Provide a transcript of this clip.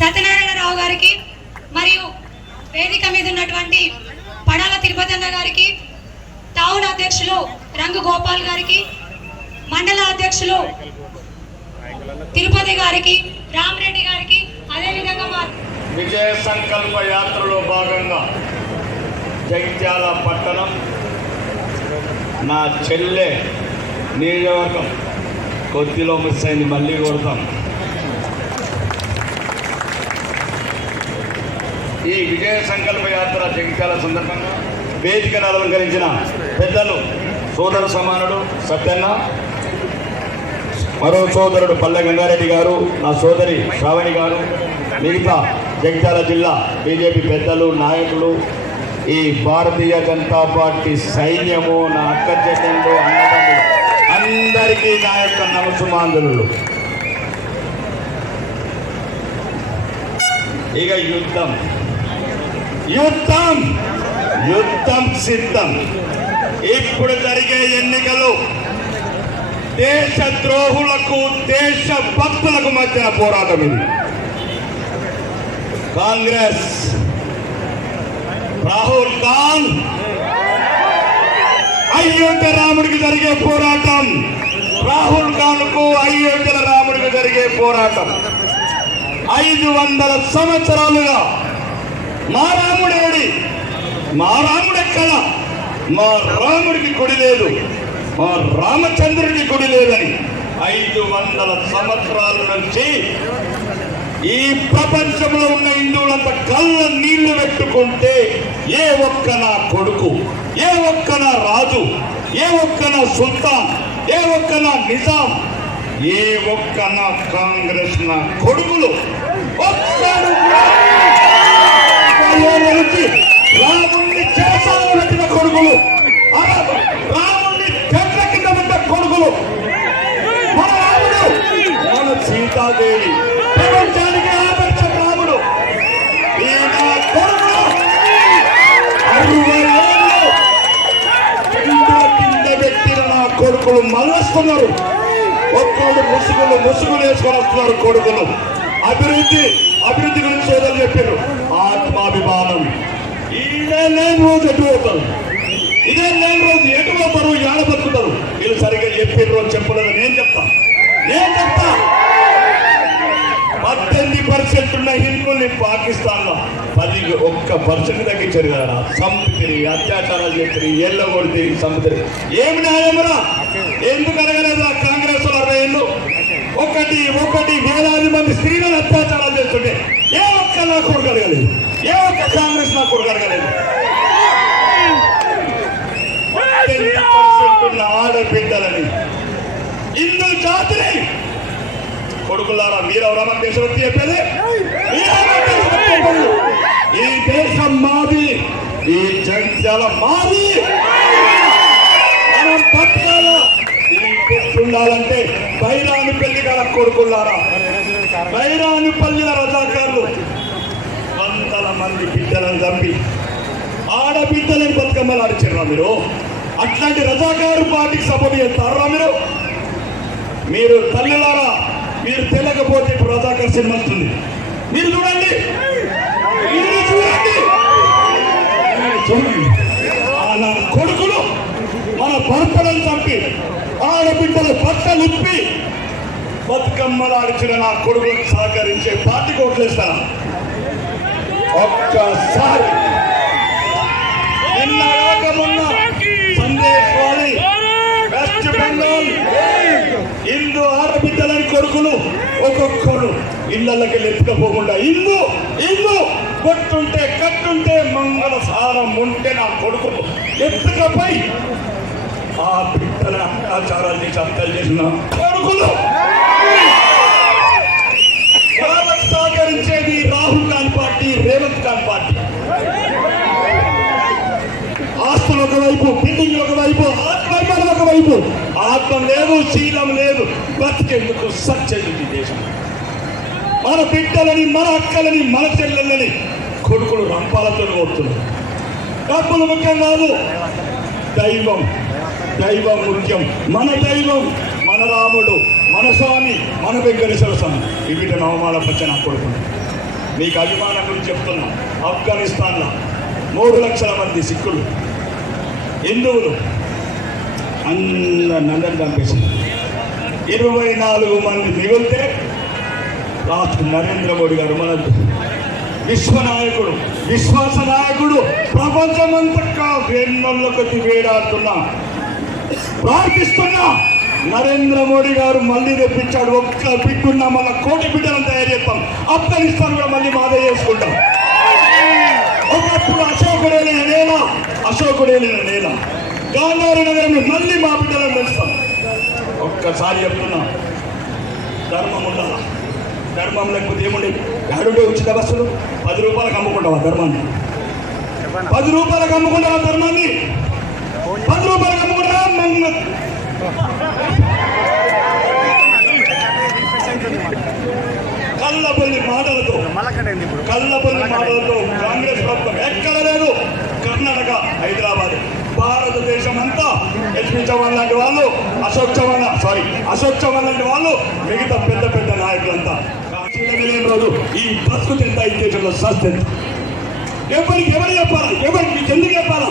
సత్యనారాయణరావు గారికి మరియు వేదిక మీద ఉన్నటువంటి పడాల తిరుపతి అన్న గారికి టౌన్ అధ్యక్షులు రంగు గోపాల్ గారికి మండల అధ్యక్షులు తిరుపతి గారికి రామరెడ్డి గారికి అదేవిధంగా మా విజయ సంకల్ప యాత్రలో భాగంగా జగిత్యాల పట్టణం నా చెల్లె నియోజకవర్గం కొద్దిలో మిస్ అయింది మళ్ళీ కొడతాం. ఈ విజయ సంకల్ప యాత్ర జగిత్యాల సందర్భంగా వేదికను అలంకరించిన పెద్దలు సోదర సమానుడు సత్యన్న మరో సోదరుడు పల్లె గంగారెడ్డి గారు నా సోదరి శ్రావణి గారు మిగతా జగిత్యాల జిల్లా బీజేపీ పెద్దలు నాయకులు ఈ భారతీయ జనతా పార్టీ సైన్యము నా అక్క చెల్లెళ్ళు అన్నదమ్ములు అందరికీ నా యొక్క నమసుమాంజలు ఇక యుద్ధం. యుద్ధం యుద్ధం సిద్ధం. ఇప్పుడు జరిగే ఎన్నికలు దేశ ద్రోహులకు దేశ భక్తులకు మధ్యన పోరాటం ఇది. కాంగ్రెస్ రాహుల్ గాంధ్ అయోధ్య రాముడికి జరిగే పోరాటం. రాహుల్ గాంధ్కు అయోధ్య రాముడికి జరిగే పోరాటం. ఐదు వందల సంవత్సరాలుగా మా రాముడేడి మా రాముడెక్కడ మా రాముడికి గుడి లేదు. మా రామచంద్రుడికి గుడి లేదని ఐదు వందల సంవత్సరాల నుంచి ఈ ప్రపంచంలో ఉన్న హిందువులంతా కళ్ళ నీళ్ళు పెట్టుకుంటే ఏ ఒక్క నా కొడుకు ఏ ఒక్క నా రాజు ఏ ఒక్క నా సుల్తాన్ ఏ ఒక్క నా నిజాం ఏ ఒక్క నా కాంగ్రెస్ నా కొడుకులు ఒక్కడు కూడా పదిహేను నుంచి రాముణ్ణి చేసాలు పెట్టిన కొడుకులు ఆ రాముణ్ణి చెట్ల కింద పెట్టిన కొడుకులు మన రాముడు మన సీతాదేవి ప్రపంచానికి ఆదర్శ రాముడు. కొడుకులు అరవై ఏళ్ళు కింద పెట్టిన నా కొడుకులు మళ్ళొస్తున్నారు ఒక్కోడు ముసుగులు ముసుగులు వేసుకొని వస్తున్నారు కొడుకులు. అభివృద్ధి అభివృద్ధి గురించి సోదరులు చెప్పారు. ఆత్మాభిమానం. ఇదే లేని రోజు ఎటు పోతారు? ఇదే లేని రోజు ఎటు పోతారు ఏడ బతుకుతారు? వీళ్ళు సరిగ్గా చెప్పిన రోజు చెప్పలేదు. నేను చెప్తా. నేను చెప్తా పద్దెనిమిది పర్సెంట్ ఉన్న పాకిస్తాన్లో పది ఒక్క పర్సెంట్ తగ్గించారు కదా సంపితిని అత్యాచారాలు చేసి ఏళ్ళ కొడితే సంపితిని ఏమి న్యాయమరా ఎందుకు అడగలేదు ఆ కాంగ్రెస్ వాళ్ళు అరవై ఏళ్ళు? ఒకటి ఒకటి వేలాది మంది స్త్రీలను అత్యాచారాలు చేస్తుంటే ఏ ఒక్క నా కొడుకు అడగలేదు. ఏ ఒక్క కాంగ్రెస్ నా కొడుకు అడగలేదు. ఆడబిడ్డలని హిందూ జాతిని కొడుకులారా మీరెవరమ్మా దేశభక్తి చెప్పేది? చెప్పేది? ఈ దేశం మాది. ఈ జంజల మాది. మనం పక్కన ఈ ఉండాలంటే బైరాని పెళ్ళి గల కొడుకులారా. బైరాని పల్లిన రజాకారులు. వందల మంది బిడ్డలను చంపి ఆడబిడ్డలను బతుకమ్మలు ఆడిచారా మీరు? అట్లాంటి రజాకారు పార్టీకి సపోర్ట్ చేస్తారా మీరు? మీరు తల్లిలారా మీరు తెలియకపోతే ఇప్పుడు రజాకర్ సినిమా వస్తుంది. మీరు చూడండి మీరు చూడండి చూడండి ఆ నా కొడుకులు మన భర్తలను చంపి ఆడబిడ్డలు బట్టలు ఉప్పి బతుకమ్మలాడిచిన నా కొడుకులకు సహకరించే పార్టీ కోట్లేస్తాను ఒక్కసారి నిన్న రాకమున్న సందేశ్ వాణి వెస్ట్ బెంగాల్ హిందూ ఆడబిడ్డలని కొడుకులు ఒక్కొక్కరు ఇళ్ళకి ఎత్తుకపోకుండా ఇల్లు ఇల్లు కొట్టుంటే కట్టుంటే మంగళ సారం ఉంటే నా కొడుకు. ఎత్తుకపై ఆ పిట్టల అత్యాచారాన్ని చేసి చేసిన కొడుకులు. వాళ్ళకు సహకరించేది రాహుల్ గాంధీ పార్టీ రేవంత్ గాంధీ పార్టీ. ఆస్తులు ఒకవైపు బిల్డింగ్ ఒకవైపు ఆత్మహత్యలు ఒకవైపు. ఆత్మ లేదు శీలం లేదు. బతికేందుకు సత్యది దేశం? మన బిడ్డలని మన అక్కలని మన చెల్లెళ్ళని కొడుకులు రంపాలతో కోరుతున్నారు డబ్బులు ముఖ్యం కాదు దైవం. దైవం ముఖ్యం. మన దైవం మన రాముడు మన స్వామి మన వెంకటేశ్వర స్వామి. ఈ బిడ్డను అవమానపరిచిన నా కొడుకు. మీకు అభిమానం గురించి చెప్తున్నా. ఆఫ్ఘనిస్తాన్లో మూడు లక్షల మంది సిక్కులు హిందువులు అందరిని అందరిని చంపేసింది ఇరవై నాలుగు మంది మిగిలితే రాష్ట్ర నరేంద్ర మోడీ గారు మన విశ్వనాయకుడు విశ్వాస నాయకుడు ప్రపంచమంతకా వేణంలో వేడాడుతున్నా ప్రార్థిస్తున్నా. నరేంద్ర మోడీ గారు మళ్ళీ తెప్పించాడు. ఒక్క పిక్కున్నా మళ్ళీ కోటి బిడ్డలను తయారు చేస్తాం. ఆఫ్ఘనిస్తాన్ కూడా మళ్ళీ మాదే చేసుకుంటాం. ఒకప్పుడు అశోకుడైన నేల అశోకుడైన నేల. గాంధారి నగరంలో మళ్ళీ మా బిడ్డలను పెంచుతాం. ఒక్కసారి చెప్తున్నా ధర్మం ఉండాలా? ధర్మం లేకపోతే ఏముండే? ఏడుండే ఉచిత బస్సులు? పది రూపాయలకు అమ్ముకుంటావా ధర్మాన్ని? పది రూపాయలకు అమ్ముకుంటావా ధర్మాన్ని? పది రూపాయలకు అమ్ముకుంటావా కళ్ళబొల్లి మాటలతో మళ్ళీ ఇప్పుడు కళ్ళబొల్లి మాటలతో కాంగ్రెస్ ప్రభుత్వం ఎక్కడ లేదు? కర్ణాటక హైదరాబాద్. భారతదేశం అంతా లక్ష్మీ చౌహాన్ లాంటి వాళ్ళు అశోక్ చౌహాన్ సారీ అశోక్ చౌహాన్ లాంటి వాళ్ళు మిగతా పెద్ద పెద్ద నాయకులంతా. కాశీలో రోజు ఈ బస్సు తింటా ఈ దేశంలో సస్తెంత ఎవరికి ఎవరు చెప్పాలి? ఎవరికి మీకు ఎందుకు చెప్పాలా?